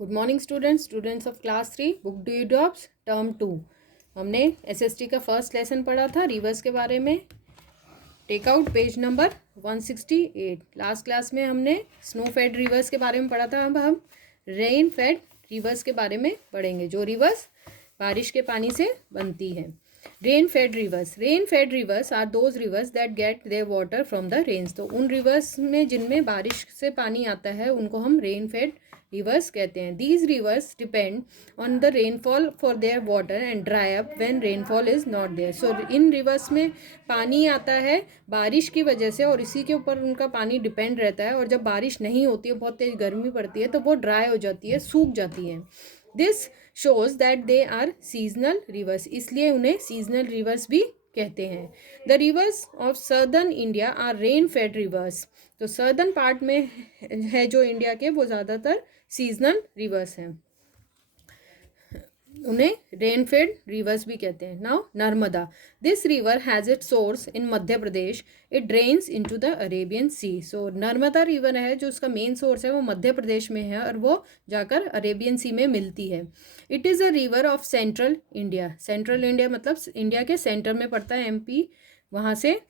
Good morning students of class 3 book do you drops term 2। हमने SST का first lesson पढ़ा था reverse के बारे में। Take out page number 168। Last class में हमने स्नो फेड रिवर्स के बारे में पढ़ा था। अब हम रेन फेड रिवर्स के बारे में पढ़ेंगे, जो रिवर्स बारिश के पानी से बनती है। Rain fed rivers are those rivers that get their water from the rains. तो उन रिवर्स में जिनमें बारिश से पानी आता है उनको हम रेन फेड रिवर्स कहते हैं। These rivers depend on the rainfall for their water and dry up when rainfall is not there. So in rivers में पानी आता है बारिश की वजह से और इसी के ऊपर उनका पानी डिपेंड रहता है, और जब बारिश नहीं होती है, बहुत तेज गर्मी पड़ती है, तो वो ड्राई हो जाती है, सूख जाती है। This shows that they are seasonal rivers, इसलिए उन्हें सीजनल रिवर्स भी कहते हैं। The rivers of southern India are rain fed rivers. तो सर्दर्न पार्ट में है जो इंडिया के, वो ज़्यादातर सीजनल रिवर्स हैं, उन्हें रेन फेड रिवर्स भी कहते हैं। Now Narmada, this river has it source in Madhya Pradesh, it drains into the Arabian Sea. So Narmada river है जो उसका मेन सोर्स है वो मध्य प्रदेश में है और वो जाकर अरेबियन सी में मिलती है। It is a river of central India. Central India मतलब इंडिया के सेंटर में पड़ता है, एमपी, वहाँ से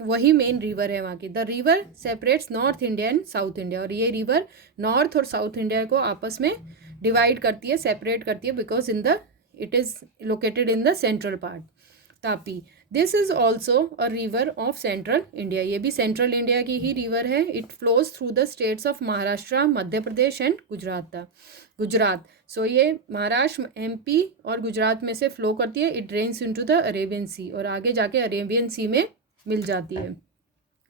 वही मेन रिवर है वहाँ की। The river separates north India and south India, और ये रिवर नॉर्थ और साउथ इंडिया को आपस में डिवाइड करती है, सेपरेट करती है, because it is located in the central part. Tapi, this is also a river of central India. ये भी सेंट्रल इंडिया की ही रिवर है। It flows through the states of Maharashtra, Madhya Pradesh and Gujarat. So ये महाराष्ट्र, एमपी और गुजरात में से फ्लो करती है। It drains into the Arabian sea, और आगे जाके अरेबियन सी में मिल जाती है।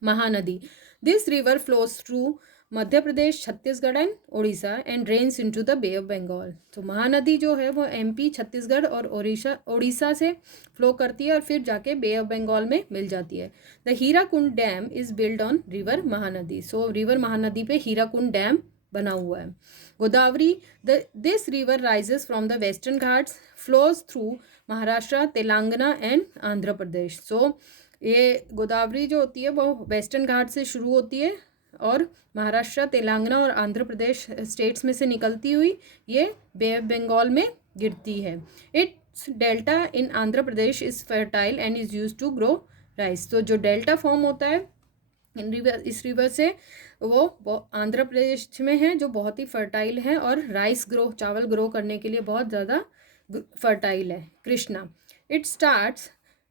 Mahanadi, this river flows through Madhya Pradesh, Chhattisgarh and Orissa and drains into the bay of Bengal. तो महानदी जो है वो एमपी, छत्तीसगढ़ और उड़ीसा से फ्लो करती है और फिर जाके बे ऑफ बंगाल में मिल जाती है। The Hirakud dam is build on river Mahanadi. So river Mahanadi पे हीराकुंड डैम बना हुआ है। Godavari, this river rises from the western ghats, flows through Maharashtra, Telangana and Andhra Pradesh. So ये गोदावरी जो होती है वो वेस्टर्न घाट से शुरू होती है और महाराष्ट्र, तेलंगाना और आंध्र प्रदेश स्टेट्स में से निकलती हुई ये बे ऑफ बंगाल में गिरती है। Its delta in Andhra Pradesh is fertile and is use to grow rice. तो जो डेल्टा फॉर्म होता है इस रिवर से वो आंध्र प्रदेश में है, जो बहुत ही फर्टाइल है और राइस चावल ग्रो करने के लिए बहुत ज़्यादा फर्टाइल है। Krishna, it starts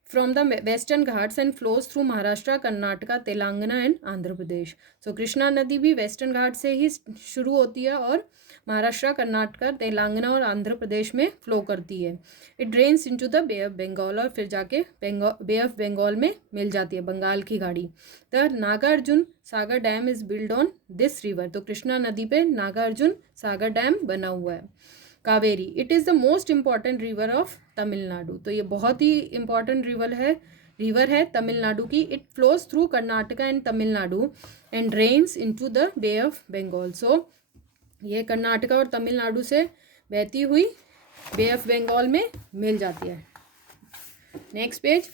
from the western ghats and flows through Maharashtra, Karnataka, Telangana and Andhra Pradesh. So Krishna नदी भी वेस्टर्न घाट से ही शुरू होती है और महाराष्ट्र, कर्नाटका, तेलंगाना और आंध्र प्रदेश में फ्लो करती है। It drains into the bay of Bengal, और फिर जाके बे ऑफ बंगाल में मिल जाती है, बंगाल की खाड़ी। The Nagarjuna Sagar dam is build on this river. तो कृष्णा नदी पे नागार्जुन सागर डैम बना हुआ है। Kaveri, it is the most important river of Tamil Nadu. तो ये बहुत ही इम्पॉर्टेंट रिवर है तमिलनाडु की। It flows through Karnataka and Tamil Nadu and drains into the bay of Bengal. So ये कर्नाटका और तमिलनाडु से बहती हुई बे ऑफ बंगाल में मिल जाती है। Next page,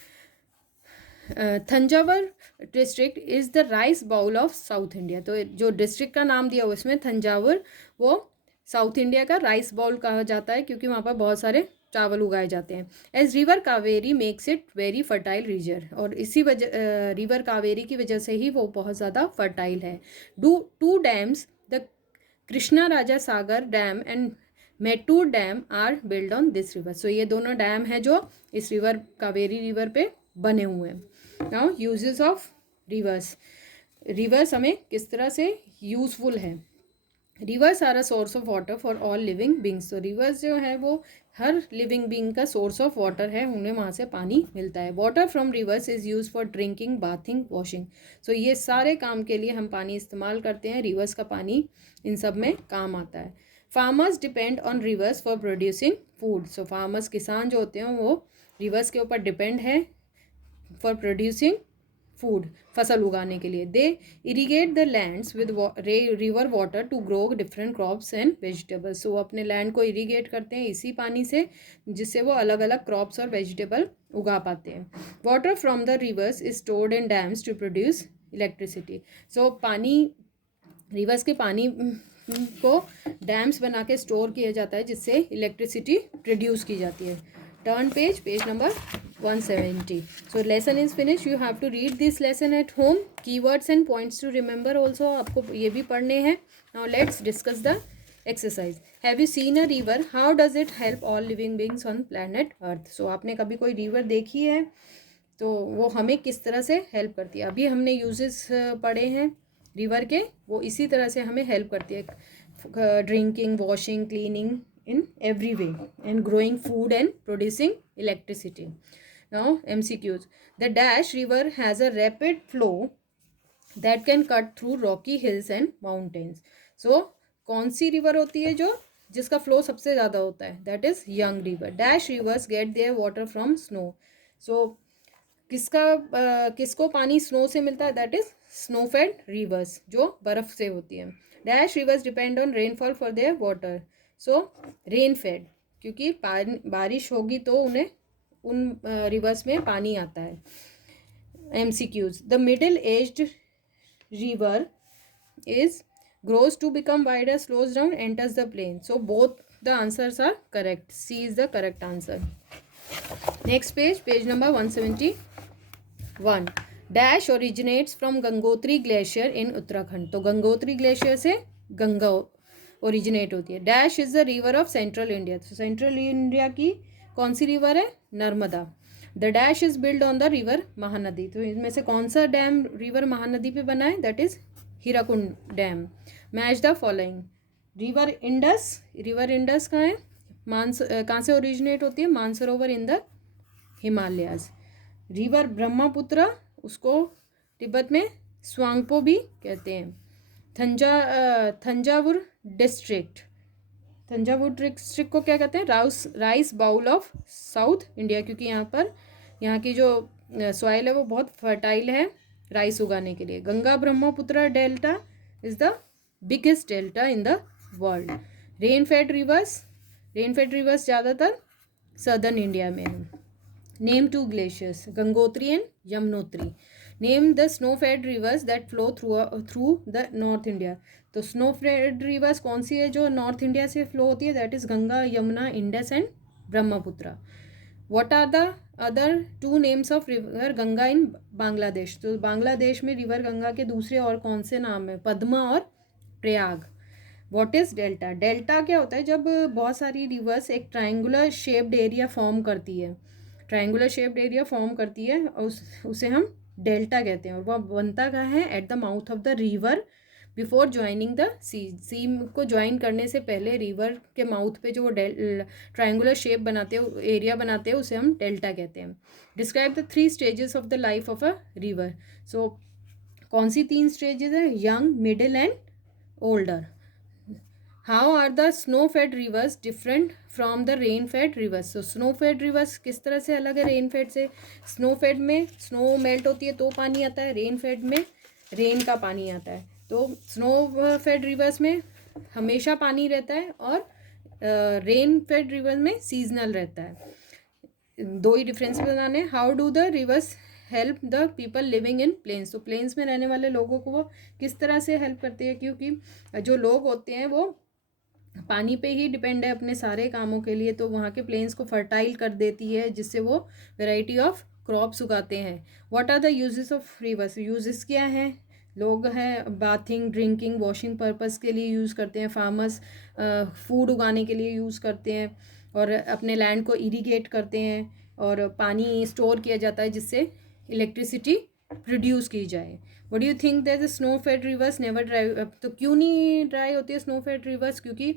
Thanjavur district is the rice bowl of South India. तो जो डिस्ट्रिक्ट का नाम दिया हुआ इसमें तंजावर, वो साउथ इंडिया का राइस बाउल कहा जाता है क्योंकि वहाँ पर बहुत सारे चावल उगाए जाते हैं। As river Kaveri makes it very fertile region, और इसी वजह रिवर कावेरी की वजह से ही वो बहुत ज़्यादा फर्टाइल है। Two dams, the Krishna Raja Sagar dam and Mettur dam are build on this river. So ये दोनों डैम है जो इस रिवर कावेरी रिवर पे बने हुए हैं। नाउ यूजेस ऑफ रिवर्स हमें किस तरह से यूजफुल है। Rivers are a source of water for all living beings. तो रिवर्स जो है वो हर लिविंग बींग का सोर्स ऑफ वाटर है, उन्हें वहाँ से पानी मिलता है। Water from rivers is use for drinking, bathing, washing. So ये सारे काम के लिए हम पानी इस्तेमाल करते हैं, रिवर्स का पानी इन सब में काम आता है। Farmers depend on reverse for producing food. So farmers, किसान जो होते हैं वो रिवर्स के ऊपर डिपेंड है फॉर प्रोड्यूसिंग फूड, फसल उगाने के लिए। They irrigate the lands with river water to grow different crops and vegetables. वो अपने लैंड को इरीगेट करते हैं इसी पानी से, जिससे वो अलग अलग क्रॉप्स और वेजिटेबल उगा पाते हैं। Water from the rivers is stored in dams to produce electricity. So पानी, रिवर्स के पानी को डैम्स बना के स्टोर किया जाता है जिससे इलेक्ट्रिसिटी प्रोड्यूस की जाती है. Turn page number 170. So lesson is finished. You have to read this lesson at home. Keywords and points to remember also आपको ये भी पढ़ने हैं. Now let's discuss the exercise. Have you seen a river? How does it help all living beings on planet Earth? So आपने कभी कोई river देखी है तो वो हमें किस तरह से हेल्प करती है. अभी हमने यूजेस पढ़े हैं रिवर के, वो इसी तरह से हमें हेल्प करती है. Drinking, washing, cleaning, in every way, and growing food and producing electricity. Now MCQs. The Dash River has a rapid flow that can cut through rocky hills and mountains. So कौन सी river होती है जो जिसका flow सबसे ज़्यादा होता है? That is young river. Dash rivers get their water from snow. So किसको पानी स्नो से मिलता है? That is snow fed rivers, जो बर्फ़ से होती है. Dash rivers depend on rainfall for their water. So rain fed, क्योंकि बारिश होगी तो उन्हें उन रिवर्स में पानी आता है. MCQs. The middle aged river is grows to become wider, slows down, enters the plain. So both the answers are correct. C is the correct answer. Next page number 171. Dash originates from Gangotri Glacier in Uttarakhand. तो Gangotri glacier से Ganga originate होती है. Dash is the river of central India. तो central India की कौन सी river है? Narmada. The dash is build on the river Mahanadi. तो इनमें से कौन सा डैम रिवर महानदी पे बना है? That is Hirakud dam. Match the following. River Indus कहाँ है? कहाँ से ओरिजिनेट होती है? Mansarovar in the Himalayas. River Brahmaputra, उसको तिब्बत में स्वांगपो भी कहते हैं. थंजावुर डिस्ट्रिक्ट को क्या कहते हैं? Rice bowl of South India, क्योंकि यहाँ की जो सॉइल है वो बहुत फर्टाइल है राइस उगाने के लिए. Ganga Brahmaputra delta is the biggest delta in the world. Rain fed rivers ज़्यादातर सदर्न इंडिया में है. Name two glaciers, Gangotri and Yamunotri. Name the snow fed rivers that flow through the North India. तो स्नो फेड रिवर्स कौन सी है जो north India से flow होती है? That is Ganga, Yamuna, Indus and Brahmaputra. What are the other two names of river Ganga in Bangladesh. तो बांग्लादेश में रिवर गंगा के दूसरे और कौन से नाम है? पद्मा और Prayag. What is delta? Delta क्या होता है? जब बहुत सारी रिवर्स एक ट्रायंगुलर शेप्ड एरिया फॉर्म करती है और उसे हम डेल्टा कहते हैं. और वह बनता कहाँ है? At the mouth of the river before joining the sea को ज्वाइन करने से पहले रिवर के माउथ पे जो वो ट्रायंगुलर शेप बनाते हैं, एरिया बनाते हैं, उसे हम डेल्टा कहते हैं. Describe the 3 stages of the life of a river. So कौन सी 3 स्टेजेस है? Young, middle and older. How are the snow fed rivers different from the rain fed rivers. तो स्नो फेड रिवर्स किस तरह से अलग है रेन फेड से? स्नो फेड में स्नो मेल्ट होती है तो पानी आता है, रेन फेड में रेन का पानी आता है. तो स्नो फेड रिवर्स में हमेशा पानी रहता है और रेन फेड रिवर में सीजनल रहता है. 2 ही डिफरेंस बताने. How do the rivers help the people living in plains. तो प्लेन्स में रहने वाले लोगों को वो किस तरह से हेल्प करती है? क्योंकि जो लोग होते हैं वो पानी पे ही डिपेंड है अपने सारे कामों के लिए, तो वहाँ के प्लेन्स को फर्टाइल कर देती है जिससे वो वैरायटी ऑफ क्रॉप्स उगाते हैं. What are the uses of rivers. Uses क्या हैं? लोग हैं बाथिंग, ड्रिंकिंग, वॉशिंग पर्पस के लिए यूज़ करते हैं. फार्मर्स फूड उगाने के लिए यूज़ करते हैं और अपने लैंड को इरीगेट करते हैं और पानी स्टोर किया जाता है जिससे इलेक्ट्रिसिटी प्रोड्यूस की जाए. What do you think that the snow fed rivers never dry. तो क्यों नहीं ड्राई होती है स्नो फेड रिवर्स? क्योंकि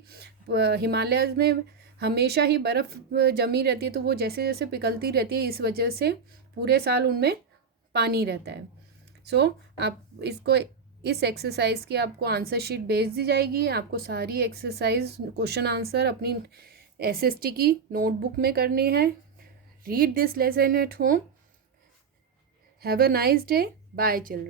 हिमालय में हमेशा ही बर्फ़ जमी रहती है, तो वो जैसे जैसे पिघलती रहती है, इस वजह से पूरे साल उनमें पानी रहता है. सो आप इस एक्सरसाइज की आपको आंसर शीट भेज दी जाएगी. आपको सारी एक्सरसाइज क्वेश्चन आंसर अपनी SST की नोटबुक में करनी है. Read this lesson at home. Have a nice day. Bye children.